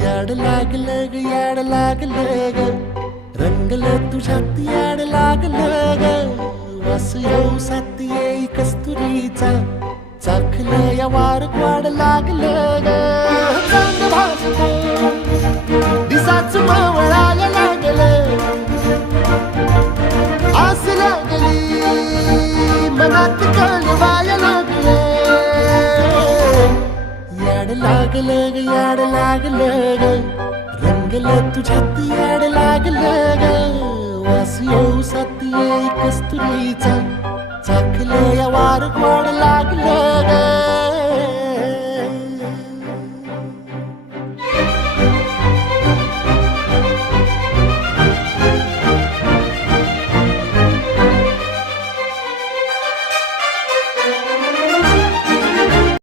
याड लागलं ग याड लागलं ग रंगलं तुझ्यात याड लागलं ग वास येऊ साथ येई कस्तुरीचा चाखलं या वार वाड लागलं ग चांग भासतो दिसाच मावळायला लागलं आस लागली मनात कळवायला लागलं याड लागलं ग याड लागलं ग रंगलं तुझ्यात याड लागलं ग वास येऊ साथ येई कस्तुरीचा चाखलं या वार गोड लागलं ग